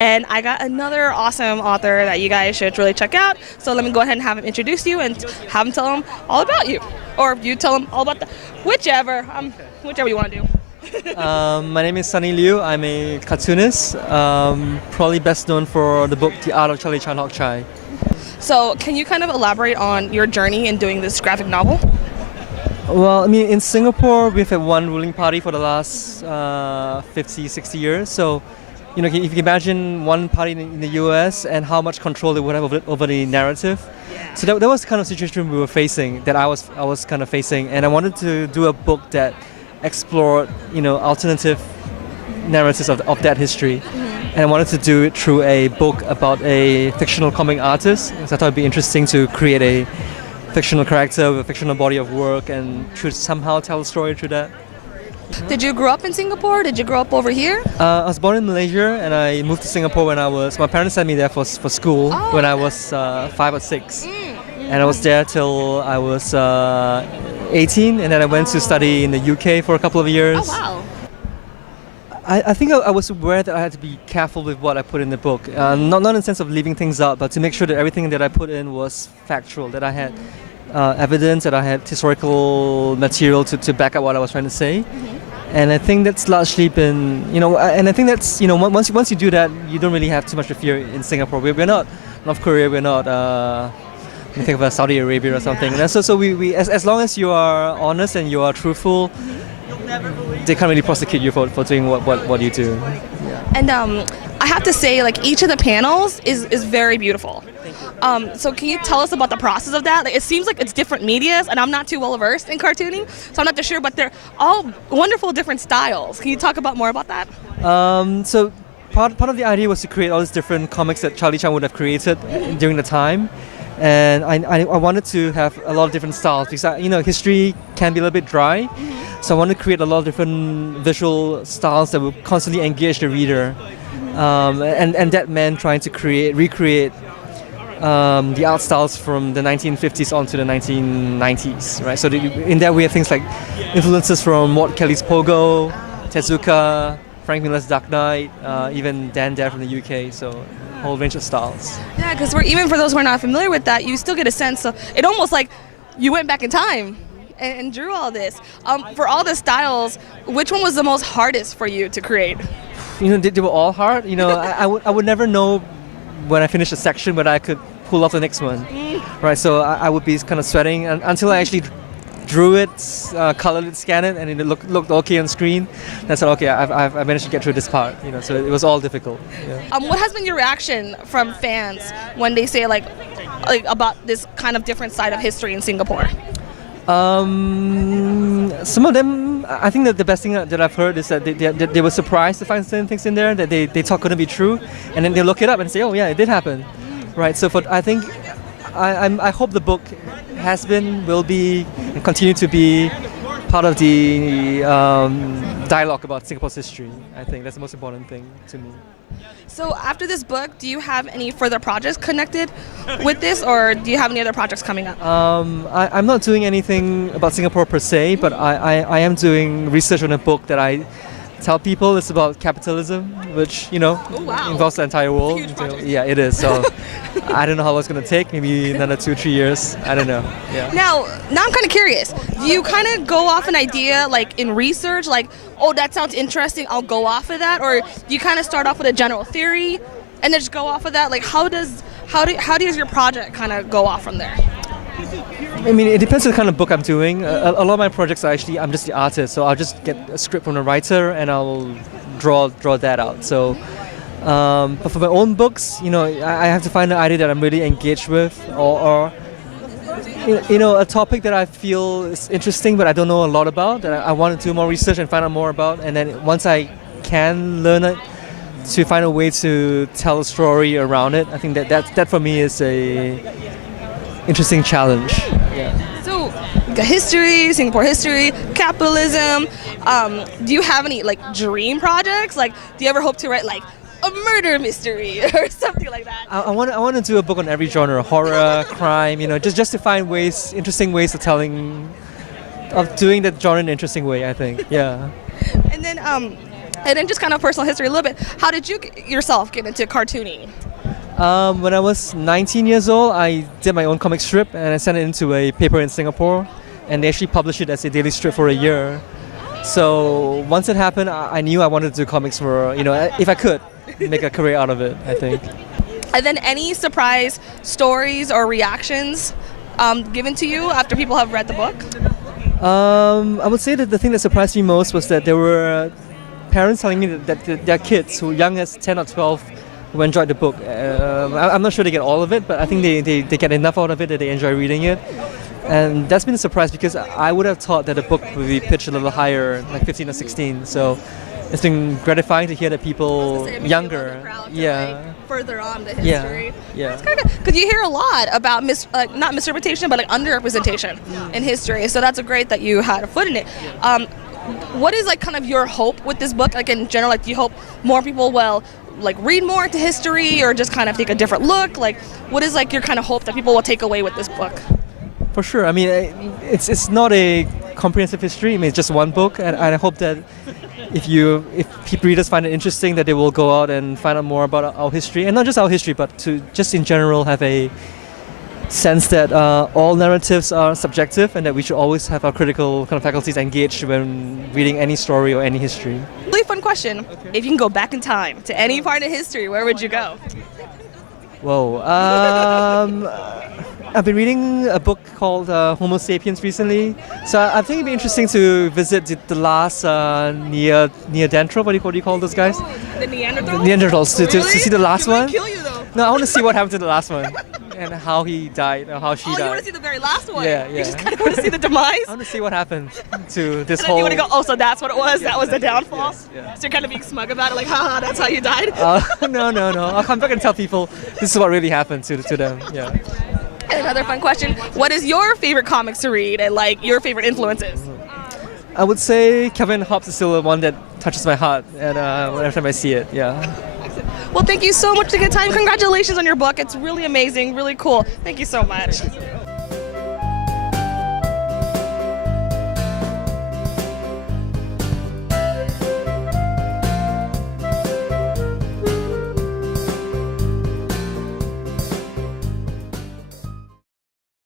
And I got another awesome author that you guys should really check out. So let me go ahead and have him introduce you and have him tell them all about you. Or you tell them all about whichever you want to do. My name is Sonny Liew. I'm a cartoonist, probably best known for the book The Art of Charlie Chan Hock Chai. So can you kind of elaborate on your journey in doing this graphic novel? Well, I mean, in Singapore, we've had one ruling party for the last 50, 60 years. So, you know, if you can imagine one party in the US and how much control they would have over the narrative. Yeah. So that was the kind of situation we were facing, that I was kind of facing. And I wanted to do a book that explored, you know, alternative narratives of that history. And I wanted to do it through a book about a fictional comic artist. So I thought it'd be interesting to create a fictional character with a fictional body of work and should somehow tell a story through that. Did you grow up in Singapore? Did you grow up over here? I was born in Malaysia and I moved to Singapore when my parents sent me there for school when I was 5 or 6. And I was there till I was 18, and then I went to study in the UK for a couple of years. Oh, wow. I think I was aware that I had to be careful with what I put in the book. Not in the sense of leaving things out, but to make sure that everything that I put in was factual, that I had evidence, that I had historical material to back up what I was trying to say. And I think that's largely been, you know, and I think that's, you know, once you do that, you don't really have too much to fear in Singapore. We're not North Korea, we're not, you think of Saudi Arabia or something. And so we as long as you are honest and you are truthful, they can't really prosecute you for doing what you do. Yeah. And I have to say, like, each of the panels is very beautiful. So can you tell us about the process of that? Like, it seems like it's different medias, and I'm not too well versed in cartooning, so I'm not too sure, but they're all wonderful different styles. Can you talk more about that? So part of the idea was to create all these different comics that Charlie Chan would have created during the time. And I wanted to have a lot of different styles because, you know, history can be a little bit dry. So I wanted to create a lot of different visual styles that would constantly engage the reader. And that meant trying to recreate the art styles from the 1950s on to the 1990s, right? So in that we have things like influences from Walt Kelly's Pogo, Tezuka, Frank Miller's Dark Knight, even Dan Dare from the UK, so a whole range of styles. Yeah, because even for those who are not familiar with that, you still get a sense of it, almost like you went back in time and drew all this. For all the styles, which one was the most hardest for you to create? You know, they were all hard. You know, I would never know when I finished a section whether I could pull off the next one, right? So I would be kind of sweating until I actually drew it, colored it, scanned it, and it looked okay on screen. And I said, okay, I've managed to get through this part. You know, so it was all difficult. Yeah. What has been your reaction from fans when they say like about this kind of different side of history in Singapore? Some of them, I think that the best thing that I've heard is that they were surprised to find certain things in there that they thought couldn't be true, and then they look it up and say, oh yeah, it did happen, right? So I hope the book has been, will be, and continue to be part of the dialogue about Singapore's history. I think that's the most important thing to me. So after this book, do you have any further projects connected with this, or do you have any other projects coming up? I'm not doing anything about Singapore per se, but I am doing research on a book that I tell people it's about capitalism, which, you know, involves the entire world. Yeah, it is. So I don't know how long it's going to take, maybe another 2-3 years. I don't know. Yeah. Now I'm kind of curious. Do you kind of go off an idea like in research, like, oh, that sounds interesting, I'll go off of that? Or do you kind of start off with a general theory and then just go off of that? Like, how does your project kind of go off from there? I mean, it depends on the kind of book I'm doing. A lot of my projects are actually, I'm just the artist, so I'll just get a script from the writer and I'll draw that out. So, but for my own books, you know, I have to find an idea that I'm really engaged with, or you know, a topic that I feel is interesting but I don't know a lot about, that I want to do more research and find out more about, and then once I can learn it, to find a way to tell a story around it. I think that for me is a interesting challenge. Yeah. So, history, Singapore history, capitalism. Do you have any like dream projects? Like, do you ever hope to write like a murder mystery or something like that? I want to do a book on every genre: horror, crime. You know, just to find interesting ways of doing that genre in an interesting way. I think. Yeah. And then And then just kind of personal history a little bit. How did you yourself get into cartooning? When I was 19 years old, I did my own comic strip and I sent it into a paper in Singapore, and they actually published it as a daily strip for a year. So once it happened, I knew I wanted to do comics for, if I could make a career out of it, I think. And then any surprise stories or reactions given to you after people have read the book? I would say that the thing that surprised me most was that there were parents telling me that their kids who young as 10 or 12 who enjoyed the book. I'm not sure they get all of it, but I think they get enough out of it that they enjoy reading it. And that's been a surprise because I would have thought that the book would be pitched a little higher, like 15 or 16. So it's been gratifying to hear that people younger, further on the history. Yeah. That's kind of because you hear a lot about not misinterpretation, but like underrepresentation in history. So that's great that you had a foot in it. What is like kind of your hope with this book? Like in general, like do you hope more people will like read more into history or just kind of take a different look? Like what is like your kind of hope that people will take away with this book? For sure. I mean, it's not a comprehensive history. I mean, it's just one book, and I hope that if readers find it interesting, that they will go out and find out more about our history, and not just our history, but to just in general have a sense that all narratives are subjective, and that we should always have our critical kind of faculties engaged when reading any story or any history. Really fun question. Okay. If you can go back in time to any part of history, where would you go? Whoa. I've been reading a book called Homo Sapiens recently, so I think it'd be interesting to visit the last Neanderthal. What do you call those guys? The Neanderthals? The Neanderthals. Really? To see the last one. They kill you though. No, I want to see what happened to the last one and how he died or how she died. You want to see the very last one? Yeah. You just kind of want to see the demise? I want to see what happened to this and whole... you want to go, oh, so that's what it was? That was the downfall? Yeah. So you're kind of being smug about it, like, haha, that's how you died? No. I'll come back and tell people this is what really happened to them. Yeah. Another fun question. What is your favorite comics to read and like your favorite influences? I would say Calvin and Hobbes is still the one that touches my heart, and every time I see it, yeah. Well, thank you so much for taking the time. Congratulations on your book. It's really amazing, really cool. Thank you so much.